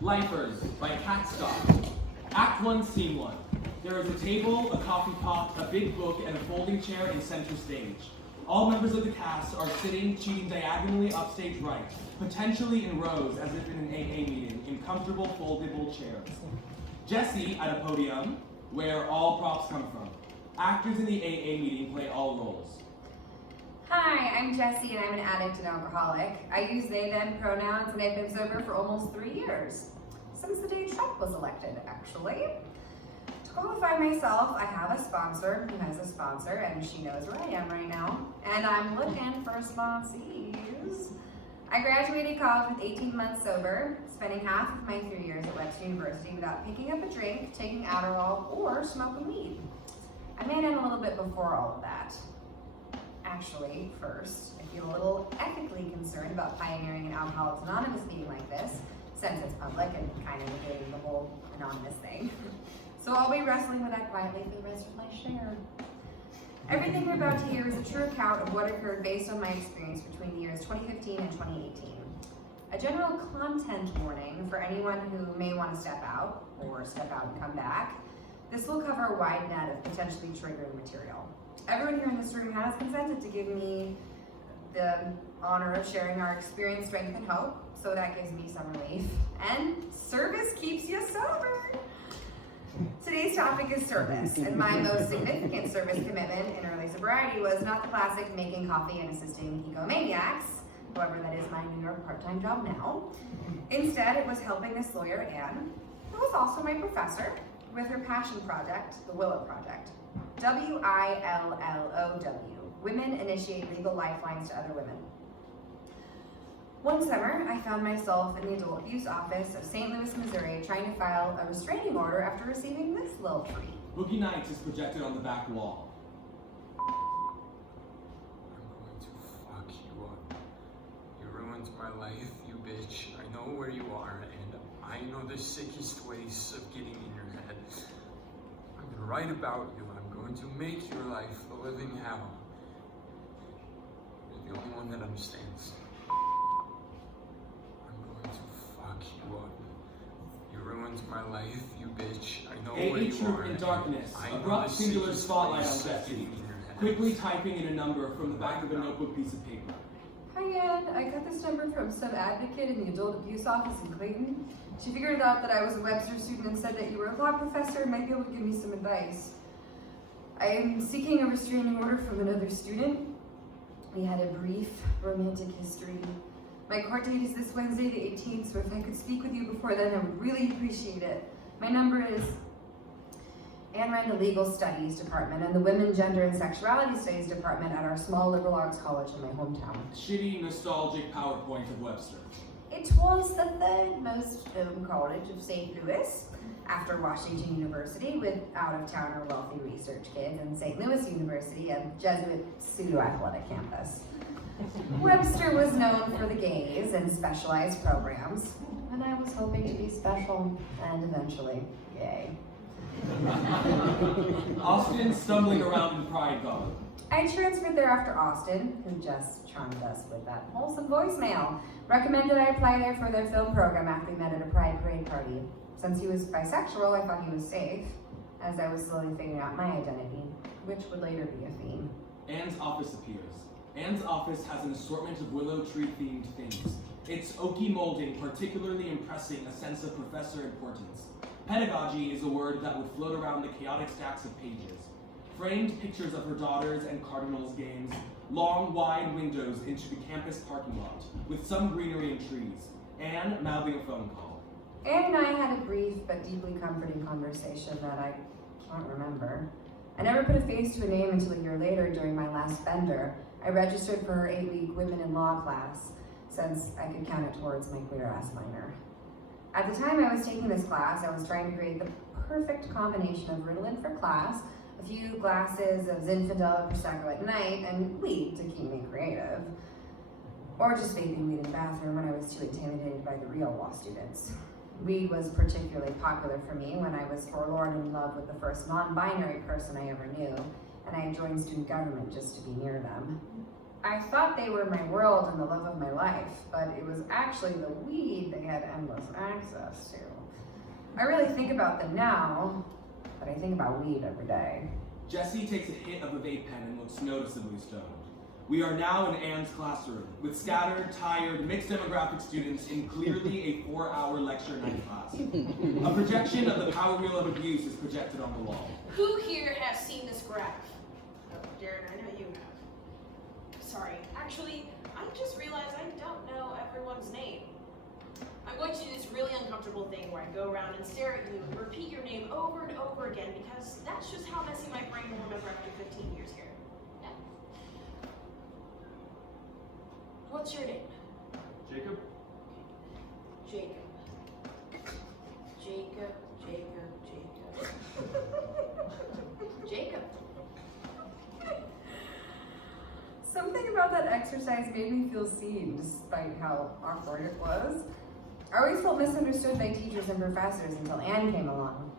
Lifers by Cat Scott. Act 1, Scene 1. There is a table, a coffee pot, a big book, and a folding chair in center stage. All members of the cast are sitting, cheating diagonally upstage right, potentially in rows as if in an AA meeting, in comfortable foldable chairs. Jesse at a podium, where all props come from. Actors in the AA meeting play all roles. Hi, I'm Jessie and I'm an addict and alcoholic. I use they, them pronouns and I've been sober for almost 3 years. Since the day Trump was elected, actually. To qualify myself, I have a sponsor who has a sponsor and she knows where I am right now. And I'm looking for sponsees. I graduated college with 18 months sober, spending half of my 3 years at Webster University without picking up a drink, taking Adderall, or smoking weed. I made it a little bit before all of that. Actually, first, I feel a little ethically concerned about pioneering an Alcoholics Anonymous meeting like this, since it's public and kind of negating the whole anonymous thing. So I'll be wrestling with that quietly for the rest of my share. Everything you're about to hear is a true account of what occurred based on my experience between the years 2015 and 2018. A general content warning for anyone who may want to step out, or step out and come back. This will cover a wide net of potentially triggering material. Everyone here in this room has consented to give me the honor of sharing our experience, strength, and hope, so that gives me some relief. And service keeps you sober. Today's topic is service, and my most significant service commitment in early sobriety was not the classic making coffee and assisting egomaniacs, however that is my New York part-time job now. Instead, it was helping this lawyer, Anne, who was also my professor, with her passion project, the Willow Project. WILLOW, Women Initiate Legal Lifelines to Other Women. One summer, I found myself in the Adult Abuse Office of St. Louis, Missouri, trying to file a restraining order after receiving this little treat. Boogie Nights is projected on the back wall. I'm going to fuck you up. You ruined my life, you bitch. I know where you are, and I know the sickest ways of getting in your head. I'm going to write about you. I'm going to make your life a living hell. You're the only one that understands. I'm going to fuck you up. You ruined my life, you bitch. I know where you troop are. in darkness. I know Abrupt the singular sickest spotlight on ways of Jesse. getting in your head. Quickly typing in a number from the back of a notebook piece of paper. Hi Anne, I got this number from some advocate in the Adult Abuse Office in Clayton. She figured out that I was a Webster student and said that you were a law professor and might be able to give me some advice. I am seeking a restraining order from another student. We had a brief romantic history. My court date is this Wednesday the 18th, so if I could speak with you before then, I would really appreciate it. My number is Anne ran the Legal Studies Department and the Women, Gender, and Sexuality Studies Department at our small liberal arts college in my hometown. Shitty, nostalgic PowerPoint of Webster. It was the third most known college of St. Louis, after Washington University, with out-of-towner wealthy research kids, and St. Louis University, a Jesuit pseudo-athletic campus. Webster was known for the gays and specialized programs, and I was hoping to be special and eventually gay. Austin stumbling around in Pride Garb. I transferred there after Austin, who just charmed us with that wholesome voicemail, recommended I apply there for their film program after we met at a Pride Parade party. Since he was bisexual, I thought he was safe, as I was slowly figuring out my identity, which would later be a theme. Anne's office appears. Anne's office has an assortment of willow tree-themed things. Its oaky molding particularly impressing a sense of professor importance. Pedagogy is a word that would float around the chaotic stacks of pages. Framed pictures of her daughters and Cardinals games, long, wide windows into the campus parking lot, with some greenery and trees. Anne mouthing a phone call. Anne and I had a brief but deeply comforting conversation that I can't remember. I never put a face to a name until a year later during my last bender. I registered for her 8-week Women in Law class, since I could count it towards my queer-ass minor. At the time I was taking this class, I was trying to create the perfect combination of Ritalin for class, a few glasses of Zinfandel and Prosecco at night, and weed to keep me creative. Or just vaping weed in the bathroom when I was too intimidated by the real law students. Weed was particularly popular for me when I was forlorn in love with the first non-binary person I ever knew, and I joined student government just to be near them. I thought they were my world and the love of my life, but it was actually the weed they had endless access to. I really think about them now, but I think about weed every day. Jesse takes a hit of a vape pen and looks noticeably stoned. We are now in Anne's classroom, with scattered, tired, mixed demographic students in clearly a 4-hour lecture night class. A projection of the power wheel of abuse is projected on the wall. Who here has seen this graph? Oh, Darren, I know you have. Sorry, actually, I just realized I don't know everyone's name. I'm going to do this really uncomfortable thing where I go around and stare at you and repeat your name over and over again because that's just how messy my brain will remember after 15 years here. Yeah. What's your name? Jacob? Jacob. Jacob, Jacob, Jacob. Jacob. Something about that exercise made me feel seen, despite how awkward it was. I always felt misunderstood by teachers and professors until Anne came along.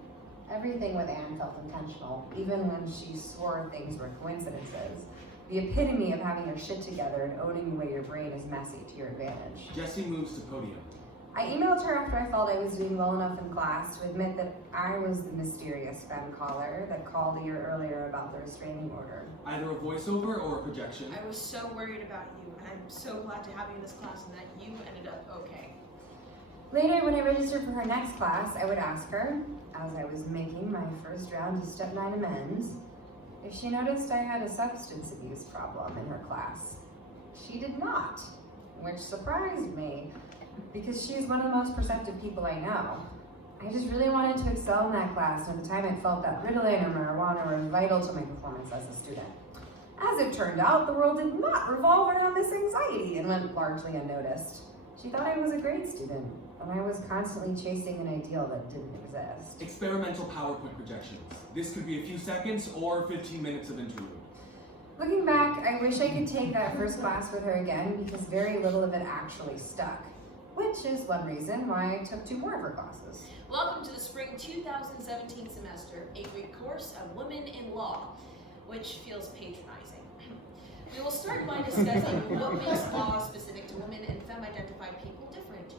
Everything with Anne felt intentional, even when she swore things were coincidences. The epitome of having your shit together and owning the way your brain is messy to your advantage. Jesse moves to podium. I emailed her after I felt I was doing well enough in class to admit that I was the mysterious femme caller that called a year earlier about the restraining order. Either a voiceover or a projection. I was so worried about you, and I'm so glad to have you in this class and that you ended up okay. Later, when I registered for her next class, I would ask her, as I was making my first round to Step 9 amends, if she noticed I had a substance abuse problem in her class. She did not, which surprised me, because she's one of the most perceptive people I know. I just really wanted to excel in that class, and at the time I felt that Ritalin or marijuana were vital to my performance as a student. As it turned out, the world did not revolve around this anxiety and went largely unnoticed. She thought I was a great student, and I was constantly chasing an ideal that didn't exist. Experimental PowerPoint projections. This could be a few seconds or 15 minutes of interlude. Looking back, I wish I could take that first class with her again because very little of it actually stuck, which is one reason why I took 2 more of her classes. Welcome to the spring 2017 semester, a Greek course of Women in Law, which feels patronizing. We will start by discussing what makes law specific to women and femme-identified people different.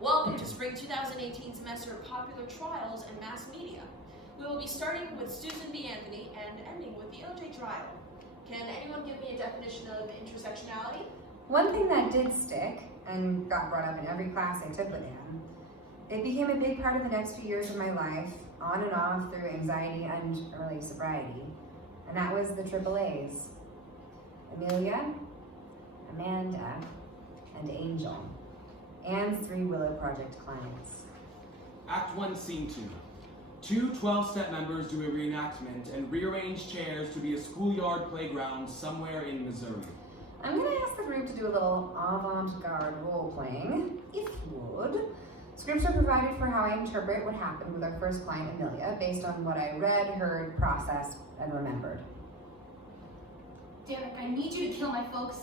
Welcome to spring 2018 semester of Popular Trials and Mass Media. We will be starting with Susan B. Anthony and ending with the OJ trial. Can anyone give me a definition of intersectionality? One thing that did stick, and got brought up in every class I took with Anne, it became a big part of the next few years of my life, on and off through anxiety and early sobriety, and that was the triple A's. Amelia, Amanda, and Angel. Anne's 3 Willow Project clients. Act 1, Scene 2. 2 12-step members do a reenactment and rearrange chairs to be a schoolyard playground somewhere in Missouri. I'm gonna ask the group to do a little avant-garde role-playing, if you would. Scripts are provided for how I interpret what happened with our first client, Amelia, based on what I read, heard, processed, and remembered. Derek, I need you to kill my folks.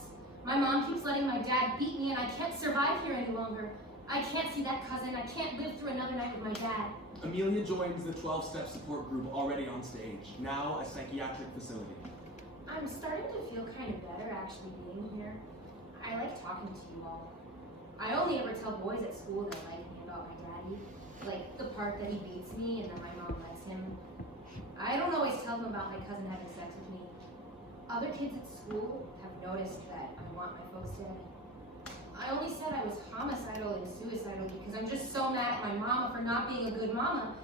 My mom keeps letting my dad beat me and I can't survive here any longer. I can't see that cousin. I can't live through another night with my dad. Amelia joins the 12-step support group already on stage, now a psychiatric facility. I'm starting to feel kind of better actually being here. I like talking to you all. I only ever tell boys at school that I like me about my daddy. Like the part that he beats me and that my mom lets him. I don't always tell them about my cousin having sex with me. Other kids at school have noticed that I want my folks dead. I only said I was homicidal and suicidal because I'm just so mad at my mama for not being a good mama.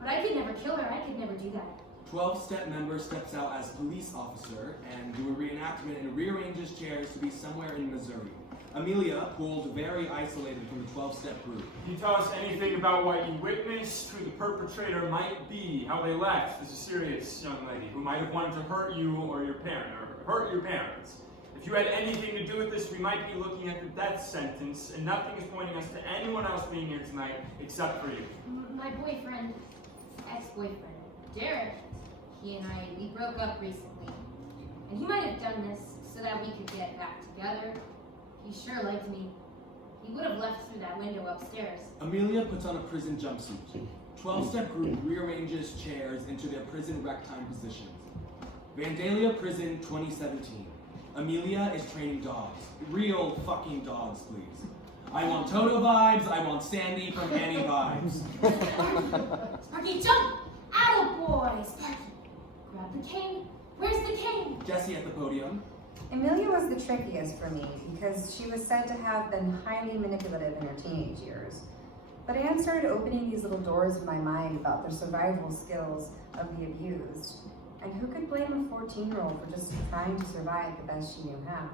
But I could never kill her, I could never do that. 12-step member steps out as police officer and do a reenactment and rearranges chairs to be somewhere in Missouri. Amelia, pulled very isolated from the 12-step group. Can you tell us anything about what you witnessed, who the perpetrator might be, how they left? This is a serious young lady who might have wanted to hurt you or your parent, or hurt your parents. If you had anything to do with this, we might be looking at the death sentence, and nothing is pointing us to anyone else being here tonight except for you. My boyfriend, ex-boyfriend, Derek, he and we broke up recently. And he might have done this so that we could get back together. He sure liked me. He would have left through that window upstairs. Amelia puts on a prison jumpsuit. 12-step group rearranges chairs into their prison rec time positions. Vandalia Prison 2017. Amelia is training dogs. Real fucking dogs, please. I want Toto vibes, I want Sandy from Annie vibes. Sparky, jump! Attaboy, Sparky. Grab the cane. Where's the cane? Jesse at the podium. Amelia was the trickiest for me because she was said to have been highly manipulative in her teenage years. But Anne started opening these little doors in my mind about the survival skills of the abused. And who could blame a 14-year-old for just trying to survive the best she knew how?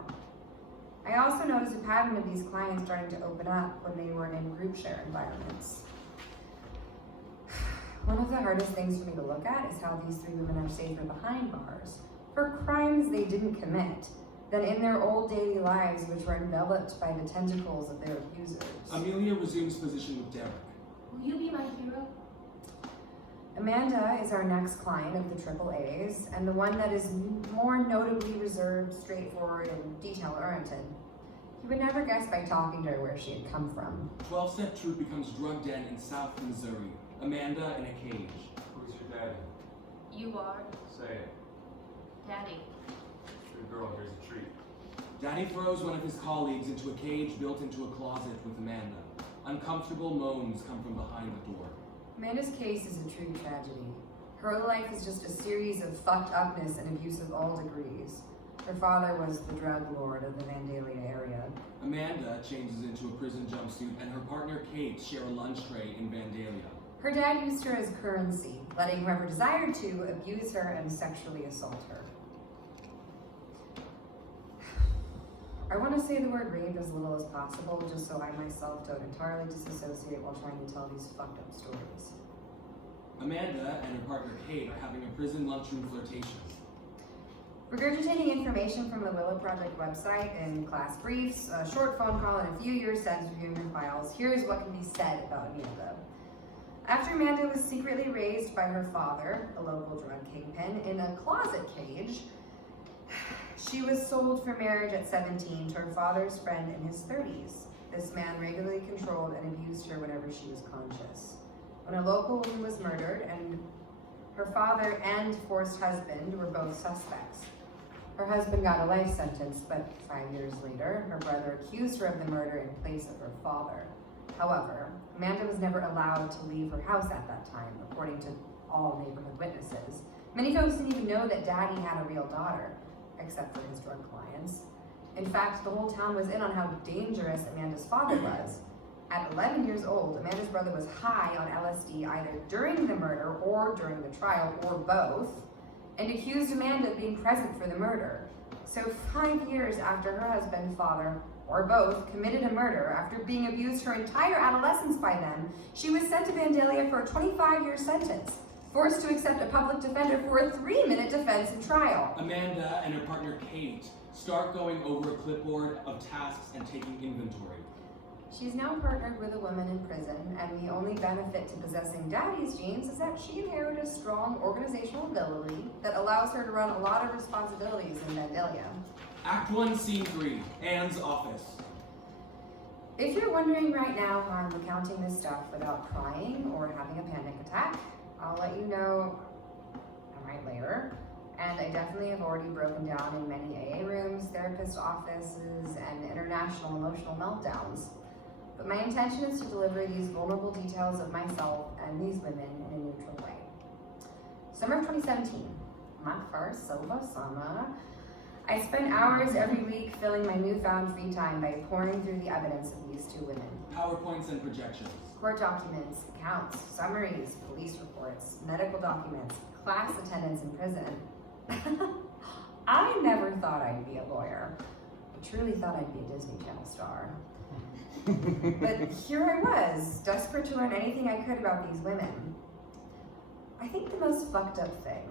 I also noticed a pattern of these clients starting to open up when they were in group share environments. One of the hardest things for me to look at is how these three women are safer behind bars for crimes they didn't commit than in their old daily lives, which were enveloped by the tentacles of their abusers. Amelia resumes position with Derek. Will you be my hero? Amanda is our next client of the AAAs, and the one that is more notably reserved, straightforward, and detail-oriented. You would never guess by talking to her where she had come from. 12-step troop becomes drug den in South Missouri. Amanda in a cage. Who's your daddy? You are Say it. Daddy. Good girl, here's a treat. Daddy throws one of his colleagues into a cage built into a closet with Amanda. Uncomfortable moans come from behind the door. Amanda's case is a true tragedy. Her life is just a series of fucked upness and abuse of all degrees. Her father was the drug lord of the Vandalia area. Amanda changes into a prison jumpsuit and her partner Kate share a lunch tray in Vandalia. Her dad used her as currency, letting whoever desired to abuse her and sexually assault her. I want to say the word rape as little as possible, just so I myself don't entirely disassociate while trying to tell these fucked up stories. Amanda and her partner Kate are having a prison lunchroom flirtation. Regurgitating information from the Willow Project website in class briefs, a short phone call, and a few years since reviewing her files, here's what can be said about Amanda. After Amanda was secretly raised by her father, a local drug kingpin, in a closet cage, she was sold for marriage at 17 to her father's friend in his 30s. This man regularly controlled and abused her whenever she was conscious. When a local woman was murdered, and her father and forced husband were both suspects. Her husband got a life sentence, but 5 years later, her brother accused her of the murder in place of her father. However, Amanda was never allowed to leave her house at that time, according to all neighborhood witnesses. Many folks didn't even know that Daddy had a real daughter, except for his drug clients. In fact, the whole town was in on how dangerous Amanda's father was. At 11 years old, Amanda's brother was high on LSD either during the murder or during the trial, or both, and accused Amanda of being present for the murder. So 5 years after her husband, father, or both, committed a murder after being abused her entire adolescence by them, she was sent to Vandalia for a 25-year sentence, forced to accept a public defender for a 3-minute defense and trial. Amanda and her partner Kate start going over a clipboard of tasks and taking inventory. She's now partnered with a woman in prison, and the only benefit to possessing Daddy's genes is that she inherited a strong organizational ability that allows her to run a lot of responsibilities in Vandalia. Act 1, Scene 3, Anne's office. If you're wondering right now how I'm recounting this stuff without crying or having a panic attack, I'll let you know I might later. And I definitely have already broken down in many AA rooms, therapist offices, and international emotional meltdowns. But my intention is to deliver these vulnerable details of myself and these women in a neutral way. Summer of 2017, my first solo summer. I spent hours every week filling my newfound free time by poring through the evidence of these two women. PowerPoints and projections. Court documents, accounts, summaries, police reports, medical documents, class attendance in prison. I never thought I'd be a lawyer. I truly thought I'd be a Disney Channel star. But here I was, desperate to learn anything I could about these women. I think the most fucked up thing,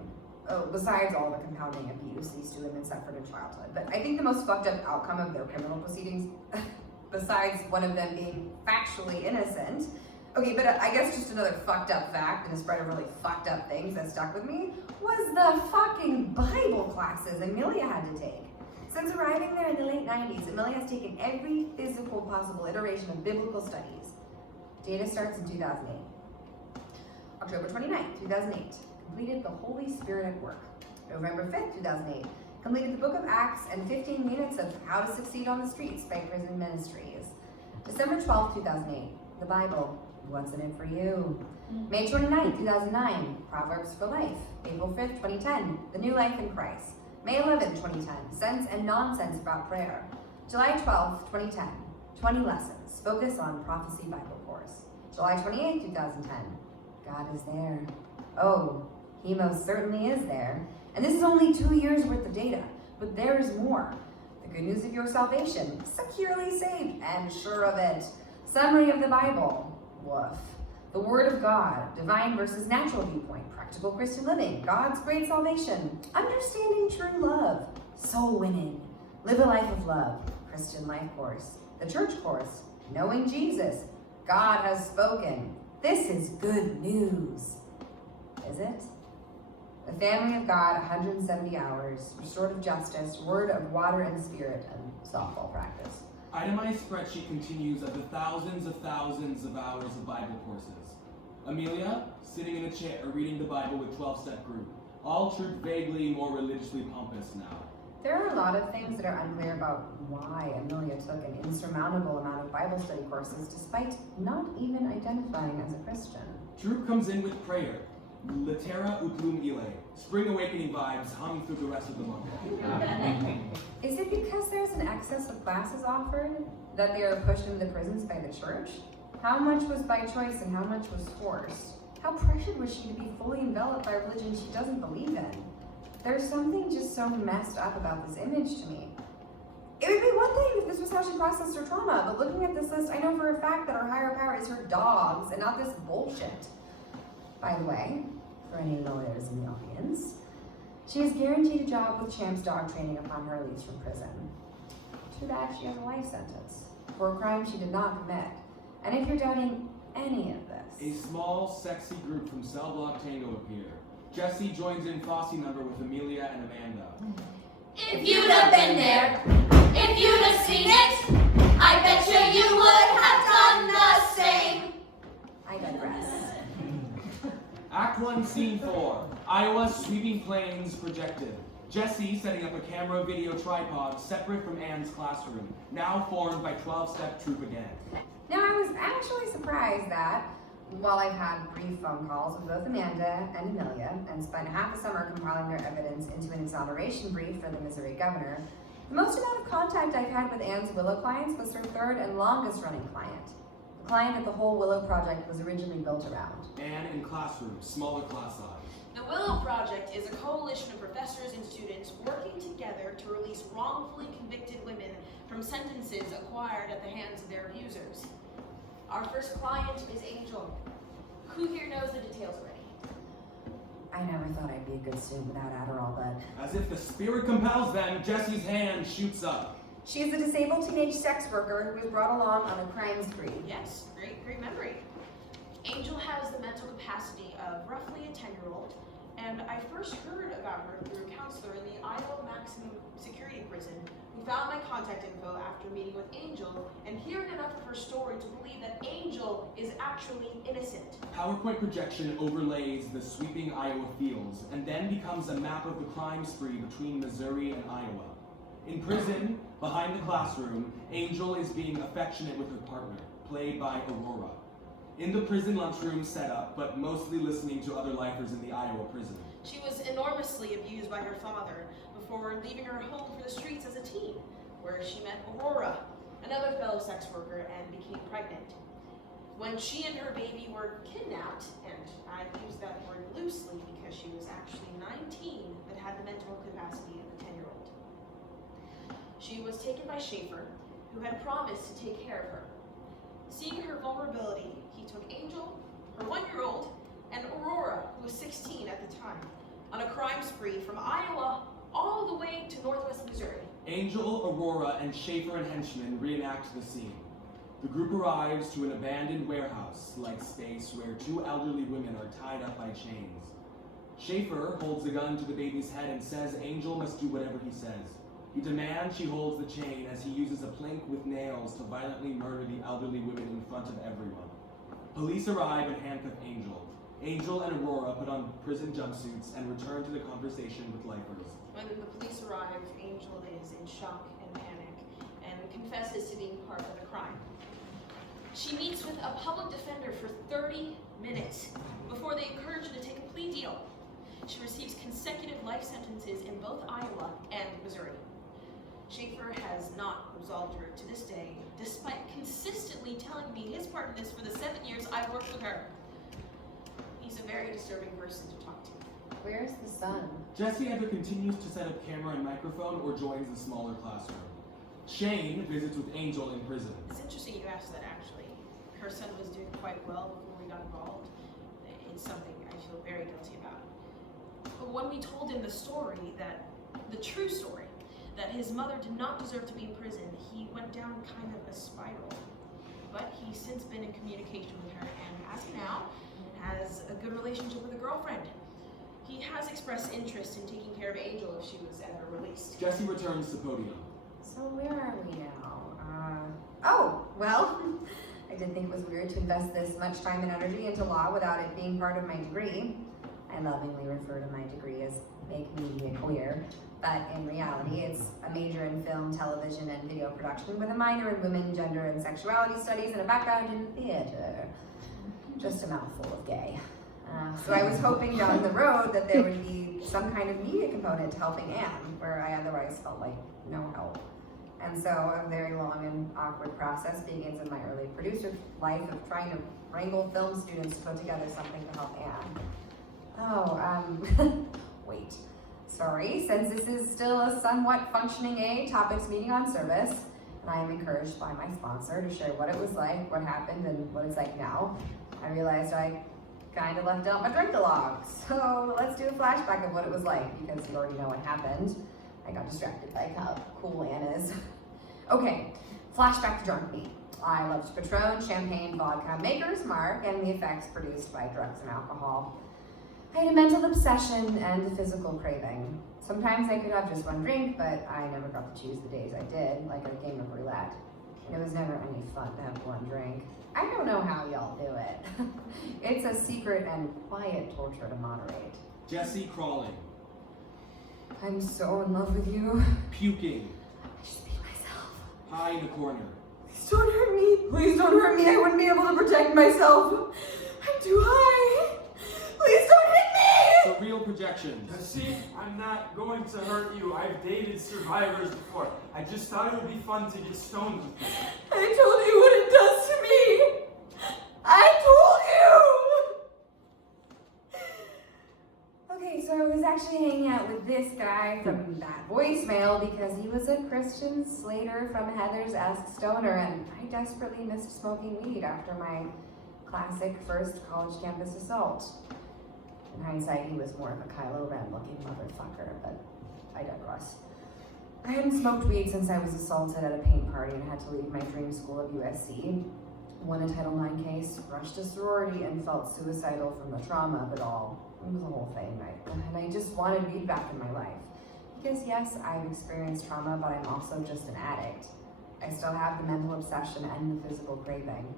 besides all the compounding abuse these two women suffered in childhood, but I think the most fucked up outcome of their criminal proceedings, besides one of them being factually innocent, okay, but I guess just another fucked up fact in a spread of really fucked up things that stuck with me, was the fucking Bible classes Amelia had to take. Since arriving there in the late 90s, Amelia has taken every physical possible iteration of biblical studies. Data starts in 2008. October 29th, 2008, completed the Holy Spirit at Work. November 5th, 2008, completed the Book of Acts and 15 minutes of How to Succeed on the Streets by Prison Ministries. December 12, 2008, the Bible, what's in it for you? May 29, 2009, Proverbs for Life. April 5th, 2010, The New Life in Christ. May 11, 2010, Sense and Nonsense About Prayer. July 12, 2010, 20 Lessons, Focus on Prophecy Bible Course. July 28, 2010, God is there. Oh, he most certainly is there. And this is only 2 years worth of data, but there is more. The good news of your salvation, securely saved and sure of it. Summary of the Bible, woof. The Word of God, divine versus natural viewpoint, practical Christian living, God's great salvation, understanding true love, soul winning, live a life of love, Christian life course, the church course, knowing Jesus, God has spoken. This is good news. Is it? The Family of God, 170 hours, restorative justice, word of water and spirit, and softball practice. Itemized spreadsheet continues of the thousands of hours of Bible courses. Amelia, sitting in a chair reading the Bible with 12-step group. All troop vaguely more religiously pompous now. There are a lot of things that are unclear about why Amelia took an insurmountable amount of Bible study courses despite not even identifying as a Christian. Troop comes in with prayer. Litera utlum ile. Spring awakening vibes hum through the rest of the month. Is it because there's an excess of classes offered that they are pushed into the prisons by the church? How much was by choice and how much was forced? How pressured was she to be fully enveloped by a religion she doesn't believe in? There's something just so messed up about this image to me. It would be one thing if this was how she processed her trauma, but looking at this list, I know for a fact that her higher power is her dogs and not this bullshit. By the way, for any lawyers in the audience, she is guaranteed a job with Champ's dog training upon her release from prison. Too bad she has a life sentence for a crime she did not commit. And if you're doubting any of this, A small, sexy group from Cell Block Tango appear. Jesse joins in Fosse number with Amelia and Amanda. If you'd have been there, if you'd have seen it, I bet you would have done the same. I digress. Act 1, Scene 4. Iowa sweeping plains projected. Jesse setting up a camera video tripod separate from Anne's classroom, now formed by 12-step troop again. Now, I was actually surprised that, while I've had brief phone calls with both Amanda and Amelia and spent half the summer compiling their evidence into an exoneration brief for the Missouri governor, the most amount of contact I've had with Anne's Willow clients was her third and longest running client. The client that the whole Willow Project was originally built around. Anne in classroom, smaller class size. The Willow Project is a coalition of professors and students working together to release wrongfully convicted women from sentences acquired at the hands of their abusers. Our first client is Angel. Who here knows the details already? I never thought I'd be a good student without Adderall, but As if the spirit compels them, Jesse's hand shoots up. she is a disabled teenage sex worker who was brought along on a crime spree. Yes, great memory. Angel has the mental capacity of roughly a 10-year-old, and I first heard about her through a counselor in the Iowa Maximum Security Prison who found my contact info after meeting with Angel and hearing enough of her story to believe that Angel is actually innocent. PowerPoint projection overlays the sweeping Iowa fields and then becomes a map of the crime spree between Missouri and Iowa. In prison, behind the classroom, Angel is being affectionate with her partner, played by Aurora. In the prison lunchroom setup, but mostly listening to other lifers in the Iowa prison. She was enormously abused by her father before leaving her home for the streets as a teen, where she met Aurora, another fellow sex worker, and became pregnant. When she and her baby were kidnapped, and I use that word loosely because she was actually 19 but had the mental capacity of a 10-year-old. She was taken by Schaefer, who had promised to take care of her. Seeing her vulnerability, he took Angel, her 1-year-old, and Aurora, who was 16 at the time, on a crime spree from Iowa all the way to northwest Missouri. Angel, Aurora, and Schaefer and henchmen reenact the scene. The group arrives to an abandoned warehouse-like space where 2 elderly women are tied up by chains. Schaefer holds a gun to the baby's head and says Angel must do whatever he says. He demands she holds the chain as he uses a plank with nails to violently murder the elderly women in front of everyone. Police arrive and handcuff Angel. Angel and Aurora put on prison jumpsuits and return to the conversation with lifers. When the police arrive, Angel is in shock and panic and confesses to being part of the crime. She meets with a public defender for 30 minutes before they encourage her to take a plea deal. She receives consecutive life sentences in both Iowa and Missouri. Schaefer has not absolved her to this day, despite consistently telling me his part in this for the 7 years I've worked with her. He's a very disturbing person to talk to. Where's the son? Jessie either continues to set up camera and microphone or joins the smaller classroom. Shane visits with Angel in prison. It's interesting you asked that, actually. Her son was doing quite well before we got involved. It's something I feel very guilty about. But when we told him the story, the true story, that his mother did not deserve to be in prison, he went down kind of a spiral. But he's since been in communication with her, and as of now, has a good relationship with a girlfriend. He has expressed interest in taking care of Angel if she was ever released. Jessie returns to podium. So where are we now? Oh, well, I did think it was weird to invest this much time and energy into law without it being part of my degree. I lovingly refer to my degree as make media queer, but in reality, it's a major in film, television, and video production with a minor in women, gender, and sexuality studies and a background in theater. Just a mouthful of gay. So I was hoping down the road that there would be some kind of media component to helping Anne, where I otherwise felt like no help. And so a very long and awkward process begins in my early producer life of trying to wrangle film students to put together something to help Anne. Wait. Sorry, since this is still a somewhat functioning A topics meeting on service, and I am encouraged by my sponsor to share what it was like, what happened, and what it's like now, I realized I kind of left out my drink-a-log. So let's do a flashback of what it was like, because you already know what happened. I got distracted by how cool Anne is. Okay, flashback to drunk me. I loved Patron, champagne, vodka, Maker's Mark, and the effects produced by drugs and alcohol. I had a mental obsession and a physical craving. Sometimes I could have just one drink, but I never got to choose the days I did, like a game of roulette. And it was never any fun to have one drink. I don't know how y'all do it. It's a secret and quiet torture to moderate. Jessie crawling. I'm so in love with you. Puking. I just be myself. High in a corner. Please don't hurt me. Please don't hurt me. I wouldn't be able to protect myself. I'm too high. Please don't hit me. Surreal projections. See, I'm not going to hurt you. I've dated survivors before. I just thought it would be fun to get stoned with you. I told you what it does to me. I told you. Okay, so I was actually hanging out with this guy from that voicemail because he was a Christian Slater from Heather's Ask Stoner, and I desperately missed smoking weed after my classic first college campus assault. In hindsight, he was more of a Kylo Ren looking motherfucker, but I digress. I hadn't smoked weed since I was assaulted at a paint party and had to leave my dream school of USC. Won a Title IX case, rushed a sorority, and felt suicidal from the trauma of it all. It was a whole thing, and I just wanted weed back in my life. Because yes, I've experienced trauma, but I'm also just an addict. I still have the mental obsession and the physical craving.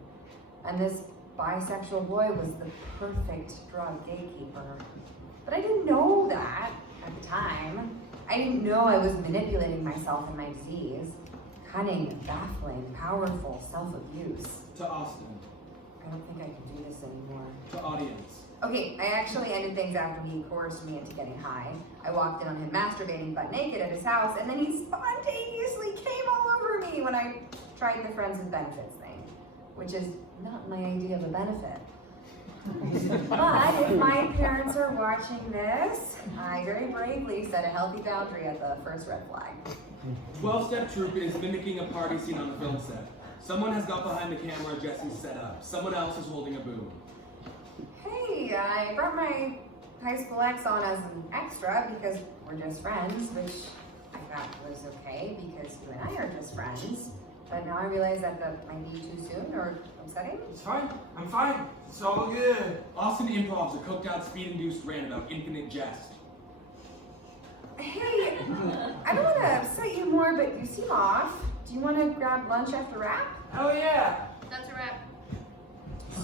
And this bisexual boy was the perfect drug gatekeeper. But I didn't know that at the time. I didn't know I was manipulating myself and my disease. Cunning, baffling, powerful self-abuse. To Austin. I don't think I can do this anymore. To audience. Okay, I actually ended things after he coerced me into getting high. I walked in on him masturbating butt naked at his house, and then he spontaneously came all over me when I tried the friends with benefits thing, which is not my idea of a benefit. But if my parents are watching this, I very bravely set a healthy boundary at the first red flag. 12-step troupe is mimicking a party scene on the film set. Someone has got behind the camera Jessie's set up. Someone else is holding a boom. Hey, I brought my high school ex on as an extra because we're just friends, which I thought was okay because you and I are just friends. But now I realize that might be too soon or upsetting. It's fine. I'm fine. It's all good. Austin improvs a coked-out, speed-induced rant about infinite jest. Hey, I don't want to upset you more, but you seem off. Do you want to grab lunch after wrap? Hell yeah. That's a wrap.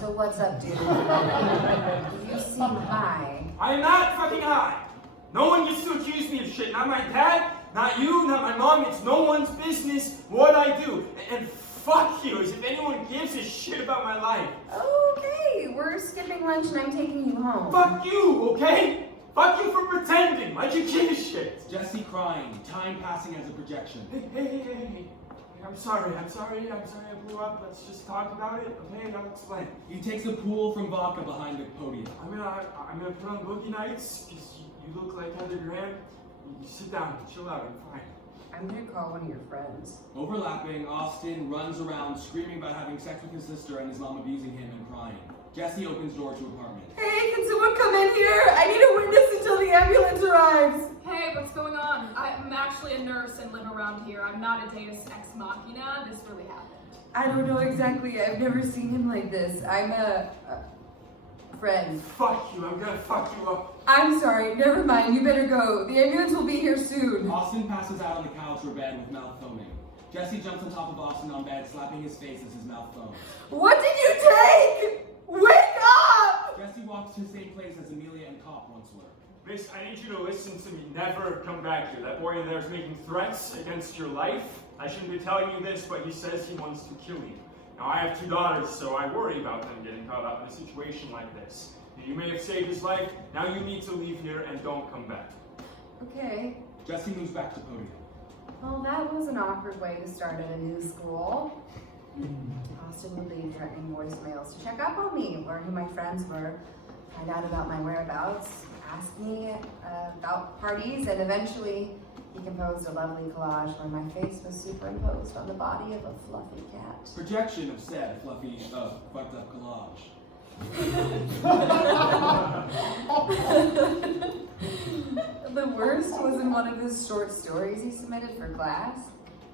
So So what's up, dude? You seem high. I'm not fucking high. No one gets to accuse me of shit. Not my dad, not you, not my mom. It's no one's business what I do. And fuck you, as if anyone gives a shit about my life. Okay, we're skipping lunch and I'm taking you home. Fuck you, okay? Fuck you for pretending like you give a shit. Jesse crying, time passing as a projection. Hey. I'm sorry I blew up. Let's just talk about it, okay? I'll explain. He takes a pool from vodka behind the podium. I'm gonna put on boogie nights because you look like Heather Graham. You sit down, chill out, I'm fine. I'm gonna call one of your friends. Overlapping, Austin runs around screaming about having sex with his sister and his mom abusing him and crying. Jesse opens door to apartment. Hey, can someone come in here? I need a witness until the ambulance arrives. Hey, what's going on? I'm actually a nurse and live around here. I'm not a deus ex machina. This really happened. I don't know exactly. I've never seen him like this. I'm a friend. Fuck you, I'm gonna fuck you up. I'm sorry. Never mind. You better go. The ambulance will be here soon. Austin passes out on the couch or bed with mouth foaming. Jesse jumps on top of Austin on bed, slapping his face as his mouth foams. What did you take? Wake up! Jesse walks to the same place as Amelia and Cop once were. Miss, I need you to listen to me. Never come back here. That boy in there is making threats against your life. I shouldn't be telling you this, but he says he wants to kill you. Now, I have 2 daughters, so I worry about them getting caught up in a situation like this. You may have saved his life. Now you need to leave here and don't come back. Okay. Jesse moves back to podium. Well, that was an awkward way to start at a new school. Austin would leave threatening voicemails to check up on me, learn who my friends were, find out about my whereabouts, ask me about parties, and eventually he composed a lovely collage where my face was superimposed on the body of a fluffy cat. Projection of said fluffy, fucked up collage. The worst was in one of his short stories he submitted for class.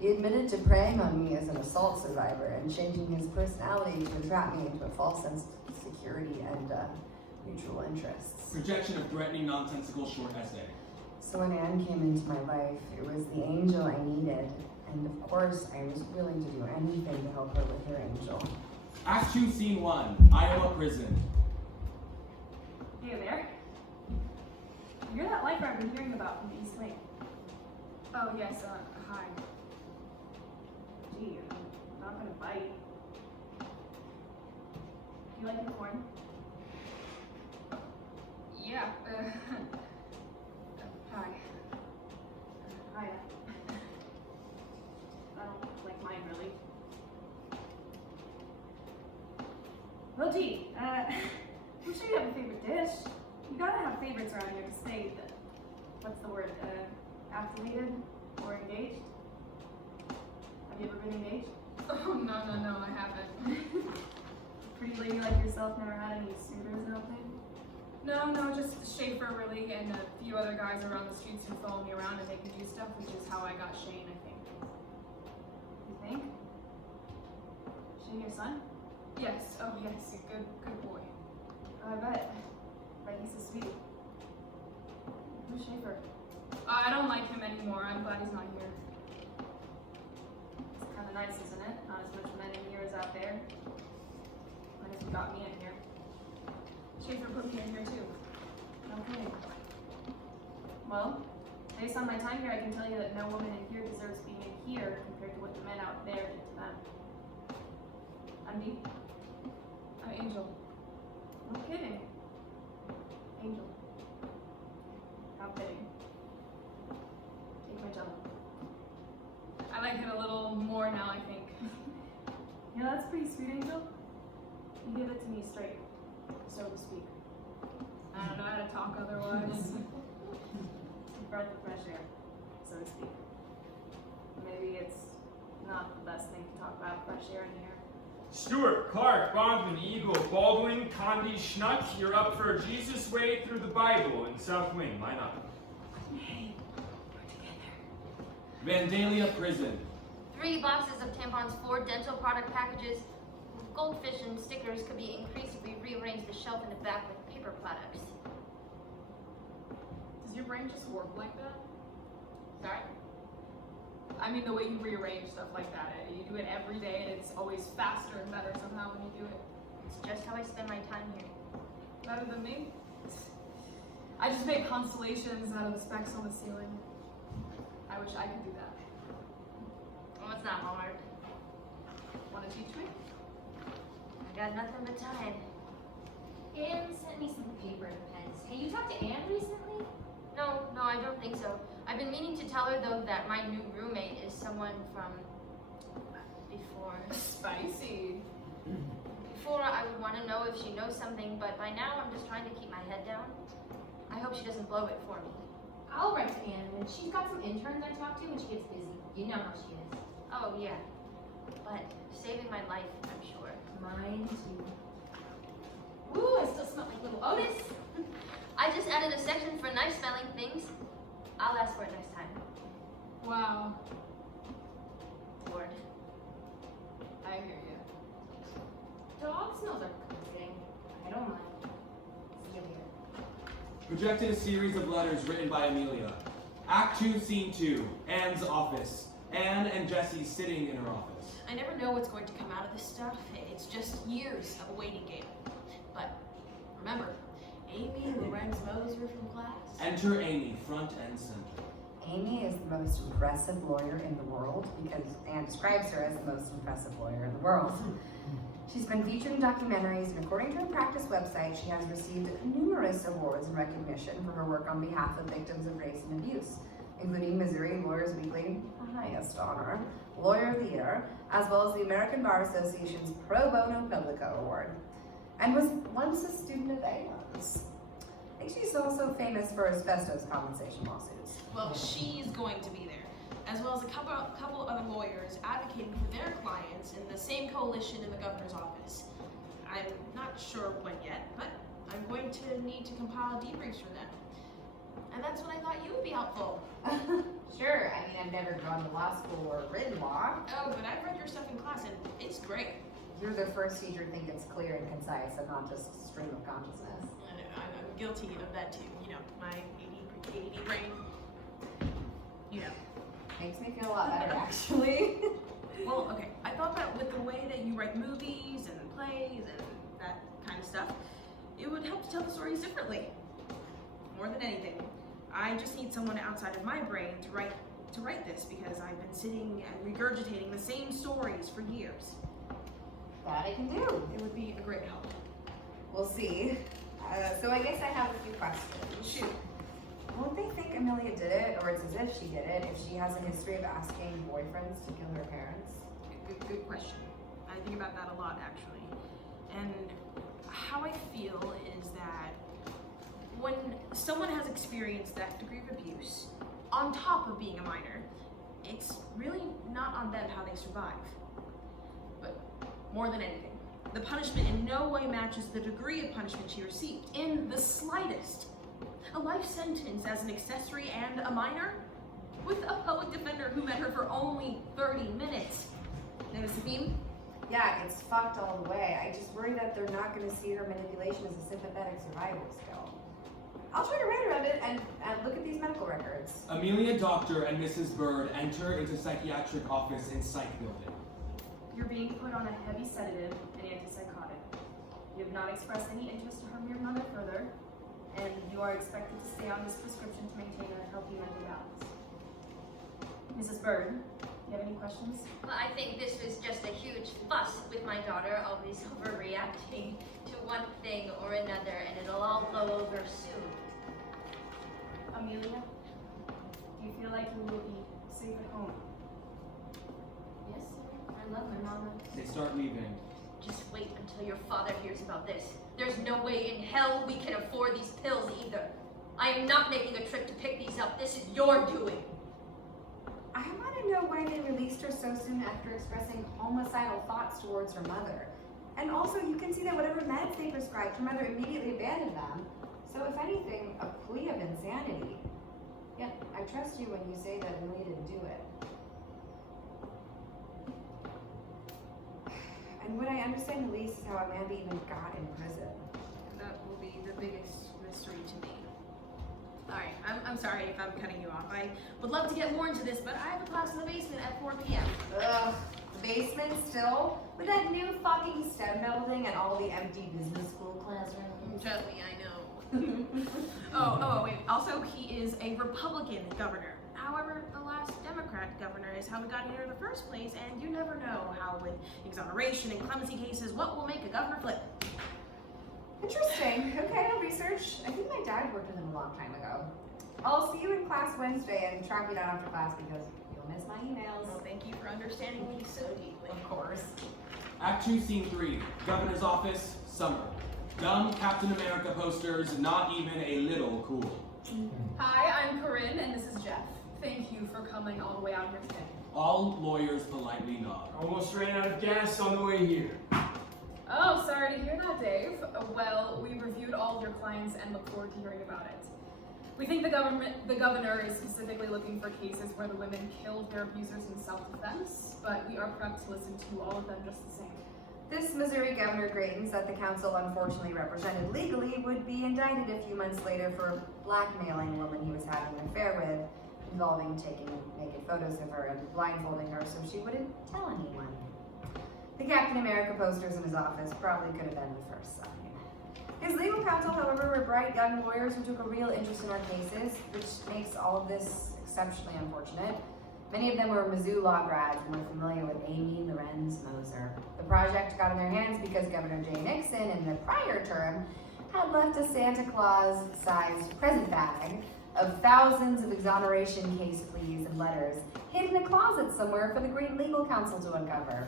He admitted to preying on me as an assault survivor and changing his personality to entrap me into a false sense of security and mutual interests. Projection of threatening, nonsensical short essay. So when Anne came into my life, it was the angel I needed, and of course I was willing to do anything to help her with her angel. Act 2, Scene 1, Iowa prison. Hey there. You're that lifer I've been hearing about from the East Wing. Oh, yes, hi. Gee, I'm not gonna bite. You like your corn? Yeah, hi. Hi. I don't like mine, really. Well, gee, I'm sure you have a favorite dish. You gotta have favorites around here to stay, what's the word, affiliated or engaged? Have you ever been engaged? Oh, no, I haven't. Pretty lady like yourself never had any suitors, I don't think? No, just Schaefer, really, and a few other guys around the streets who follow me around and make me do stuff, which is how I got Shane, I think. You think? Shane, your son? Yes, oh yes, good boy. I bet he's so sweet. Who's Schaefer? I don't like him anymore. I'm glad he's not here. It's kind of nice, isn't it? Not as much men in here as out there. I guess we got me in here. Schaefer put me in here too. Okay. Well, based on my time here, I can tell you that no woman in here deserves being in here compared to what the men out there did to them. I'm me. I'm Angel. No kidding. Angel. How fitting. Take my jello. I like it a little more now, I think. Yeah, that's pretty sweet, Angel. You give it to me straight, so to speak. I don't know how to talk otherwise. Breath of fresh air, so to speak. Maybe it's not the best thing to talk about fresh air in here. Stewart, Clark, Bondman, Eagle, Baldwin, Condi, Schnuck, you're up for Jesus Way Through the Bible in South Wing. Line up. Hey, we're together. Vandalia prison. 3 boxes of tampons, 4 dental product packages, goldfish and stickers could be increased if we rearrange the shelf in the back with paper products. Does your brain just work like that? Sorry? I mean, the way you rearrange stuff like that, you do it every day and it's always faster and better somehow when you do it. It's just how I spend my time here. Better than me? I just make constellations out of the specks on the ceiling. I wish I could do that. Well, it's not hard. Wanna teach me? I got nothing but time. Anne sent me some paper and pens. Hey, you talked to Anne recently? No, I don't think so. I've been meaning to tell her though that my new roommate is someone from before. Spicy. Before I would want to know if she knows something, but by now I'm just trying to keep my head down. I hope she doesn't blow it for me. I'll write to Anne, and she's got some interns I talk to when she gets busy. You know how she is. Oh yeah, but saving my life, I'm sure. Mine too. Ooh, I still smell like little Otis. I just added a section for nice smelling things. I'll ask for it next time. Wow. Lord. I hear you. Dog smells are comforting. I don't mind. See you later. Projected a series of letters written by Amelia. Act 2, Scene 2, Anne's office. Anne and Jessie sitting in her office. I never know what's going to come out of this stuff. It's just years of a waiting game. But remember, Amy Lorenz Moser from class. Enter Amy, front and center. Amy is the most impressive lawyer in the world because Anne describes her as the most impressive lawyer in the world. She's been featured in documentaries, and according to her practice website, she has received numerous awards and recognition for her work on behalf of victims of race and abuse, including Missouri Lawyers Weekly, the highest honor, Lawyer of the Year, as well as the American Bar Association's Pro Bono Publico Award, and was once a student of Anne's. I think she's also famous for asbestos compensation lawsuits. Well, she's going to be there, as well as a couple of other lawyers advocating for their clients in the same coalition in the governor's office. I'm not sure when yet, but I'm going to need to compile debriefs for them. And that's when I thought you would be helpful. Sure, I mean, I've never gone to law school or written law. Oh, but I've read your stuff in class, and it's great. You're the first teacher to think it's clear and concise and not just stream of consciousness. I know, I'm guilty of that too. You know, my AD brain. You know. Makes me feel a lot better, actually. Well, okay. I thought that with the way that you write movies and plays and that kind of stuff, it would help to tell the stories differently. More than anything, I just need someone outside of my brain to write this because I've been sitting and regurgitating the same stories for years. That I can do. It would be a great help. We'll see. So I guess I have a few questions. Shoot. Won't they think Amelia did it, or it's as if she did it, if she has a history of asking boyfriends to kill her parents? Good question. I think about that a lot, actually. And how I feel is that when someone has experienced that degree of abuse, on top of being a minor, it's really not on them how they survive. But more than anything, the punishment in no way matches the degree of punishment she received, in the slightest. A life sentence as an accessory and a minor? With a public defender who met her for only 30 minutes. Notice the theme? Yeah, it's fucked all the way. I just worry that they're not going to see her manipulation as a sympathetic survival skill. I'll try to write around it and look at these medical records. Amelia Doctor and Mrs. Bird enter into psychiatric office in psych building. You're being put on a heavy sedative and antipsychotic. You have not expressed any interest to harm your mother further, and you are expected to stay on this prescription to maintain a healthy mental balance. Mrs. Bird, do you have any questions? Well, I think this was just a huge fuss with my daughter always overreacting to one thing or another, and it'll all blow over soon. Amelia, do you feel like you will be safe at home? Yes, sir. I love my mama. They start leaving. Just wait until your father hears about this. There's no way in hell we can afford these pills either. I am not making a trip to pick these up. This is your doing. I want to know why they released her so soon after expressing homicidal thoughts towards her mother. And also, you can see that whatever meds they prescribed, her mother immediately abandoned them. So if anything, a plea of insanity. Yet, I trust you when you say that Amelia didn't do it. And what I understand the least is how Amanda even got in prison. That will be the biggest mystery to me. Alright, I'm sorry if I'm cutting you off. I would love to get more into this, but I have a class in the basement at 4 p.m. Ugh, Basement still? With that new fucking STEM building and all the empty business school classrooms? Trust me, I know. Wait. Also, he is a Republican governor. However, the last Democrat governor is how we got here in the first place, and you never know how with exoneration and clemency cases, what will make a governor flip. Interesting. Okay, I'll research. I think my dad worked with him a long time ago. I'll see you in class Wednesday and track you down after class because you'll miss my emails. Well, thank you for understanding me so deeply. Of course. Act 2, Scene 3. Governor's Office, summer. Dumb Captain America posters, not even a little cool. Hi, I'm Corinne, and this is Jeff. Thank you for coming all the way out here today. All lawyers politely nod. Almost ran out of gas on the way here. Oh, sorry to hear that, Dave. Well, we reviewed all of your clients and look forward to hearing about it. We think the governor is specifically looking for cases where the women killed their abusers in self-defense, but we are prepped to listen to all of them just the same. This Missouri Governor Grayton's that the council unfortunately represented legally would be indicted a few months later for blackmailing a woman he was having an affair with, involving taking naked photos of her and blindfolding her so she wouldn't tell anyone. The Captain America posters in his office probably could have been the first sign. His legal counsel, however, were bright young lawyers who took a real interest in our cases, which makes all of this exceptionally unfortunate. Many of them were Mizzou law grads and were familiar with Amy Lorenz Moser. The project got in their hands because Governor Jay Nixon, in the prior term, had left a Santa Claus-sized present bag of thousands of exoneration case pleas and letters hid in a closet somewhere for the great legal counsel to uncover.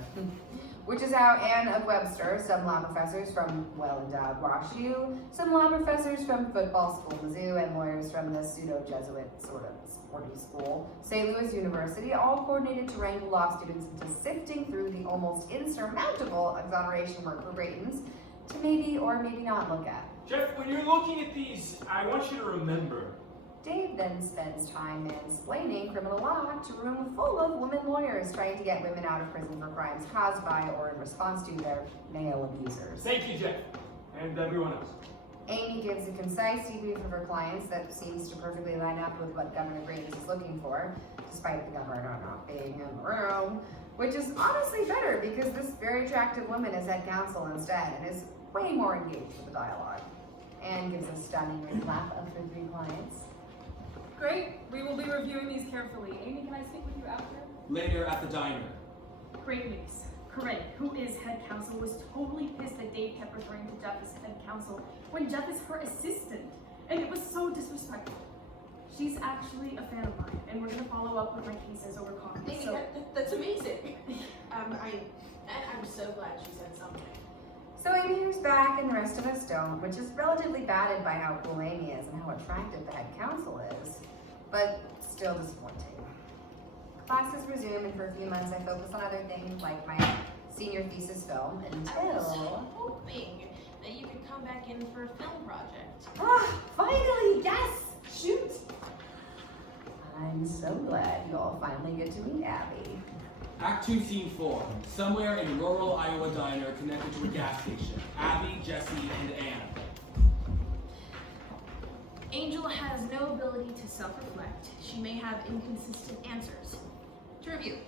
Which is how Ann of Webster, some law professors from well-endowed WashU, some law professors from football school Mizzou, and lawyers from the pseudo-Jesuit sort of sporty school, St. Louis University, all coordinated to wrangle law students into sifting through the almost insurmountable exoneration work for Brayton's to maybe or maybe not look at. Jeff, when you're looking at these, I want you to remember. Dave then spends time explaining criminal law to a room full of women lawyers trying to get women out of prison for crimes caused by or in response to their male abusers. Thank you, Jeff. And everyone else. Amy gives a concise debrief of her clients that seems to perfectly line up with what Governor Grayton is looking for, despite the governor not being in the room, which is honestly better because this very attractive woman is at counsel instead and is way more engaged with the dialogue. Anne gives a stunning recap of her 3 clients. Great, we will be reviewing these carefully. Amy, can I speak with you after? Later at the diner. Great news. Corinne, who is head counsel, was totally pissed that Dave kept referring to Jeff as head counsel when Jeff is her assistant, and it was so disrespectful. She's actually a fan of mine, and we're gonna follow up with my cases over coffee. Amy, that's amazing. I'm so glad she said something. So Amy hears back and the rest of us don't, which is relatively battered by how cool Amy is and how attractive the head counsel is, but still disappointing. Classes resume, and for a few months I focus on other things like my senior thesis film I was until... hoping that you could come back in for a film project. Ah, finally, yes! Shoot! I'm so glad you all finally get to meet Abby. Act 2, Scene 4. Somewhere in rural Iowa diner connected to a gas station. Abby, Jesse, and Anne. Angel has no ability to self-reflect. She may have inconsistent answers. To review,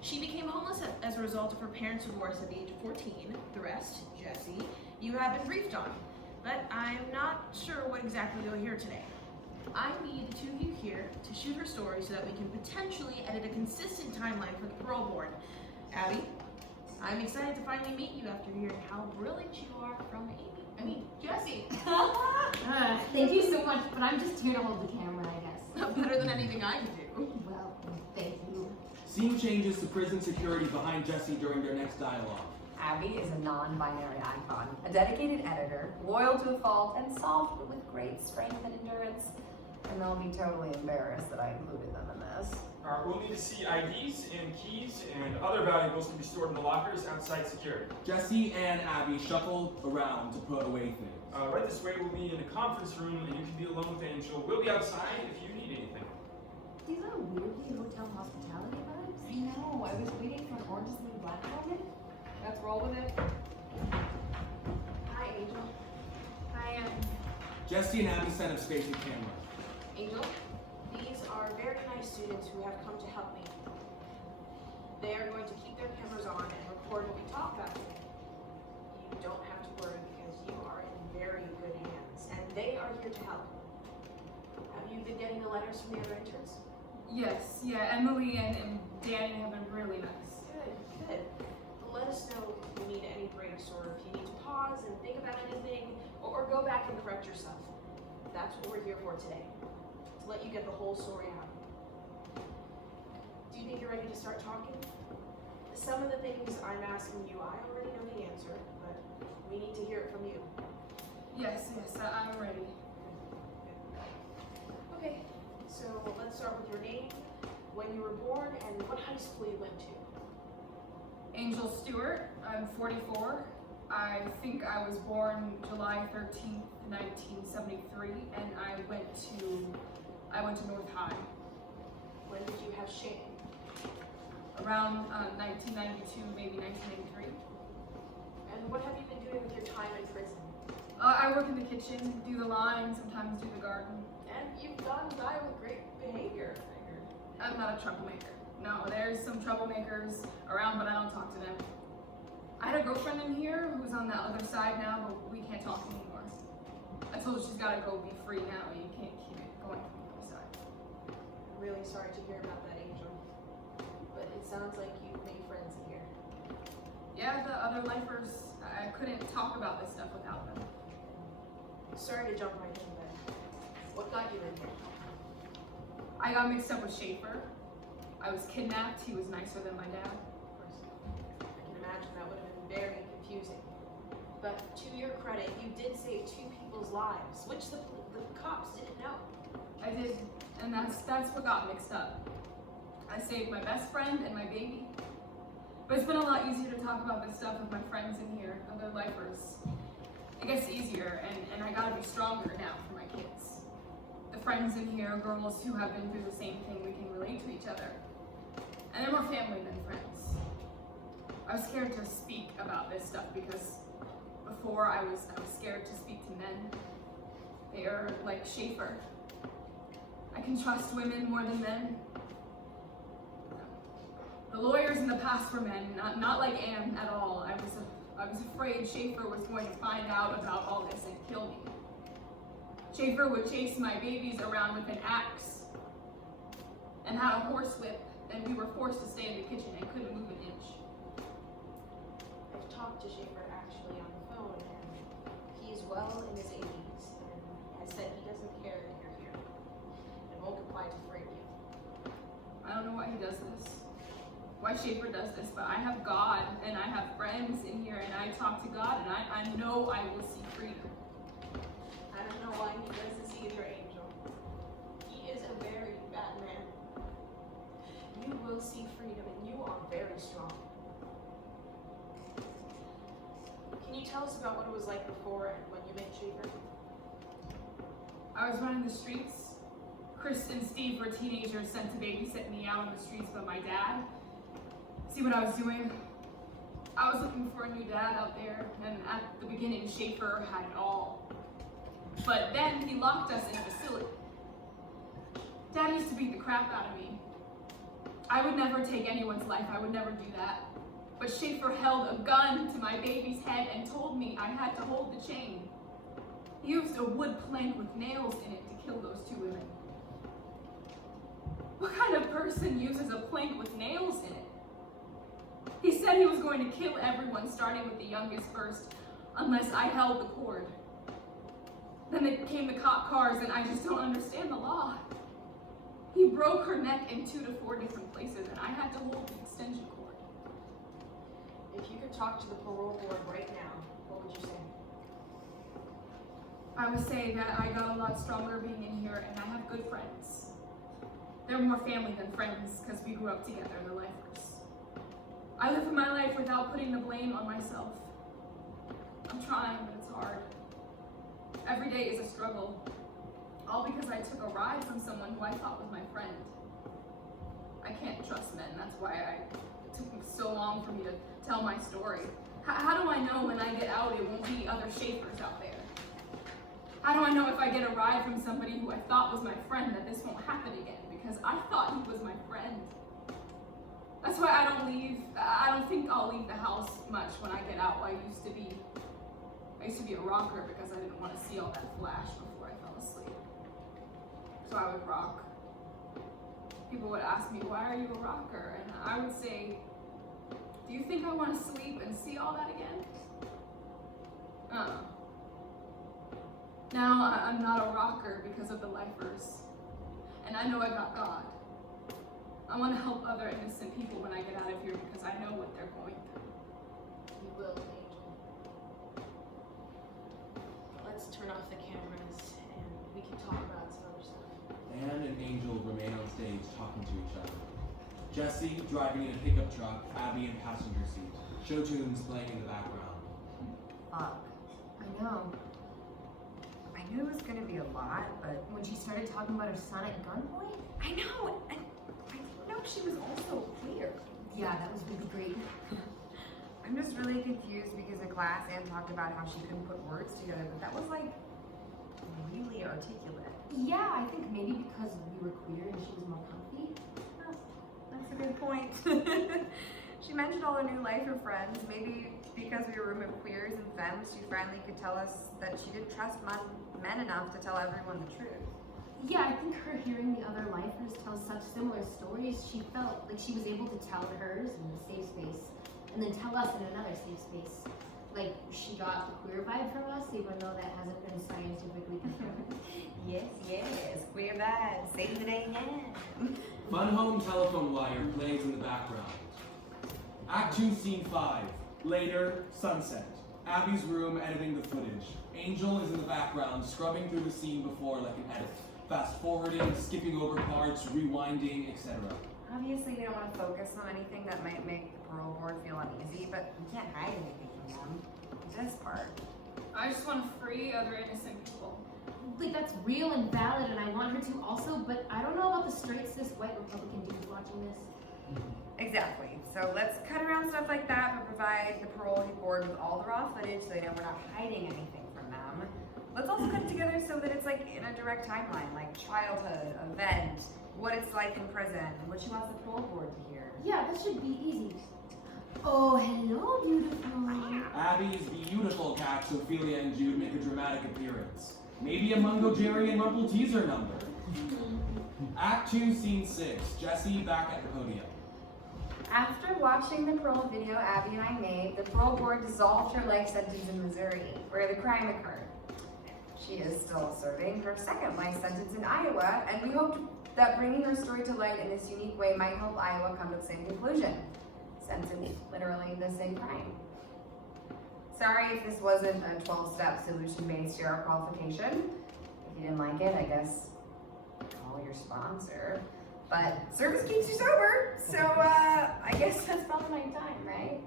she became homeless as a result of her parents' divorce at the age of 14. The rest, Jesse, you have been briefed on, but I'm not sure what exactly you'll hear today. I need the 2 of you here to shoot her story so that we can potentially edit a consistent timeline for the parole board. Abby, I'm excited to finally meet you after hearing how brilliant you are from Jesse. Thank you so much, but I'm just here to hold the camera, I guess. Better than anything I could do. Well, thank you. Scene changes to prison security behind Jesse during their next dialogue. Abby is a non-binary icon, a dedicated editor, loyal to a fault, and soft but with great strength and endurance. And they'll be totally embarrassed that I included them in this. We'll need to see IDs and keys and other valuables to be stored in the lockers outside security. Jesse and Abby shuffle around to put away things. Right this way, we'll be in a conference room, and you can be alone with Angel. We'll be outside if you need anything. These are weirdly hotel hospitality vibes. I know, I was waiting for an Orange is the New Black moment. Let's roll with it. Hi, Angel. Hi, Jesse and Abby set up spacing cameras. Angel, these are very nice students who have come to help me. They are going to keep their cameras on and record what we talk about today. You don't have to worry because you are in very good hands, and they are here to help. Have you been getting the letters from the other interns? Yes, yeah, Emily and Danny have been really nice. Good, good. Let us know if you need any breaks or if you need to pause and think about anything or go back and correct yourself. That's what we're here for today, to let you get the whole story out. Do you think you're ready to start talking? Some of the things I'm asking you, I already know the answer, but we need to hear it from you. Yes, I'm ready. Okay, so let's start with your name, when you were born, and what high school you went to. Angel Stewart, I'm 44. I think I was born July 13th, 1973, and I went to North High. When did you have shame? Around 1992, maybe 1993. And what have you been doing with your time in prison? I work in the kitchen, do the line, sometimes do the garden. And you've gotten by with great behavior, I heard. I'm not a troublemaker. No, there's some troublemakers around, but I don't talk to them. I had a girlfriend in here who's on the other side now, but we can't talk anymore. I told her she's gotta go be free now. You can't keep it going from the other side. I'm really sorry to hear about that, Angel. But it sounds like you've made friends in here. Yeah, the other lifers, I couldn't talk about this stuff without them. Sorry to jump right in, but what got you in here? I got mixed up with Schaefer. I was kidnapped. He was nicer than my dad. Of course, I can imagine that would have been very confusing. But to your credit, you did save 2 people's lives, which the cops didn't know. I did, and that's what got mixed up. I saved my best friend and my baby. But it's been a lot easier to talk about this stuff with my friends in here, other lifers. It gets easier, and I gotta be stronger now for my kids. The friends in here are girls who have been through the same thing. We can relate to each other. And they're more family than friends. I was scared to speak about this stuff because before I was scared to speak to men. They are like Schaefer. I can trust women more than men. The lawyers in the past were men, not like Anne at all. I was afraid Schaefer was going to find out about all this and kill me. Schaefer would chase my babies around with an axe and had a horsewhip, and we were forced to stay in the kitchen and couldn't move an inch. I've talked to Schaefer actually on the phone, and he's well in his 80s, and has said he doesn't care that you're here, and won't comply to free you. I don't know why he does this, why Schaefer does this, but I have God, and I have friends in here, and I talk to God, and I know I will see freedom. I don't know why he does this either, Angel. He is a very bad man. You will see freedom, and you are very strong. Can you tell us about what it was like before and when you met Schaefer? I was running the streets. Chris and Steve were teenagers sent to babysit me out on the streets by my dad. See what I was doing? I was looking for a new dad out there, and at the beginning, Schaefer had it all. But then he locked us in a facility. Dad used to beat the crap out of me. I would never take anyone's life, I would never do that. But Schaefer held a gun to my baby's head and told me I had to hold the chain. He used a wood plank with nails in it to kill those 2 women. What kind of person uses a plank with nails in it? He said he was going to kill everyone, starting with the youngest first, unless I held the cord. Then came the cop cars, and I just don't understand the law. He broke her neck in 2 to 4 different places, and I had to hold the extension cord. If you could talk to the parole board right now, what would you say? I would say that I got a lot stronger being in here, and I have good friends. They're more family than friends, because we grew up together, the lifers. I live my life without putting the blame on myself. I'm trying, but it's hard. Every day is a struggle, all because I took a ride from someone who I thought was my friend. I can't trust men, that's why it took me so long for me to tell my story. How do I know when I get out it won't be other Schaefers out there? How do I know if I get a ride from somebody who I thought was my friend that this won't happen again? Because I thought he was my friend. That's why I don't leave. I don't think I'll leave the house much when I get out. I used to be a rocker because I didn't want to see all that flash before I fell asleep. So I would rock. People would ask me, why are you a rocker? And I would say, do you think I want to sleep and see all that again? Now I'm not a rocker because of the lifers. And I know I got God. I want to help other innocent people when I get out of here because I know what they're going through. You will, Angel. Let's turn off the cameras and we can talk about some other stuff. Anne and Angel remain on stage talking to each other. Jesse driving in a pickup truck, Abby in passenger seat. Show tunes playing in the background. Fuck. I know. I knew it was gonna be a lot, but When she started talking about her son at gunpoint? I know, and I didn't know she was also queer. Yeah, that was really great. I'm just really confused because in class Anne talked about how she couldn't put words together, but that was like really articulate. Yeah, I think maybe because we were queer and she was more comfy. Oh, that's a good point. She mentioned all her new lifer friends. Maybe because we were a room of queers and femmes, she finally could tell us that she didn't trust men enough to tell everyone the truth. Yeah, I think her hearing the other lifers tell such similar stories, she felt like she was able to tell hers in a safe space, and then tell us in another safe space. Like, she got the queer vibe from us, even though that hasn't been scientifically confirmed. Yes, queer vibes. Save the day again. Fun Home Telephone Wire plays in the background. Act 2, Scene 5. Later, sunset. Abby's room editing the footage. Angel is in the background, scrubbing through the scene before like an edit. Fast forwarding, skipping over parts, rewinding, etc. Obviously, we don't want to focus on anything that might make the parole board feel uneasy, but we can't hide anything from them. This part. I just want to free other innocent people. Like, that's real and valid, and I want her to also, but I don't know about the straight cis white Republican dudes watching this. Exactly. So let's cut around stuff like that, but provide the parole board with all the raw footage so they know we're not hiding anything from them. Let's also cut it together so that it's like in a direct timeline, like childhood, event, what it's like in prison, what she wants the parole board to hear. Yeah, that should be easy. Oh, hello, beautiful. Abby's beautiful cats, Ophelia and Jude, make a dramatic appearance. Maybe a Mungo Jerry and Rumple teaser number. Act 2, Scene 6. Jesse back at the podium. After watching the parole video Abby and I made, the parole board dissolved her life sentence in Missouri, where the crime occurred. She is still serving her second life sentence in Iowa, and we hope that bringing her story to light in this unique way might help Iowa come to the same conclusion. Sentence literally the same crime. Sorry if this wasn't a 12-step solution-based sheriff qualification. If you didn't like it, I guess call your sponsor. But service keeps you sober, so I guess that's probably my time, right?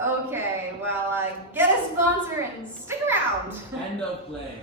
Okay, well, get a sponsor and stick around. End of play.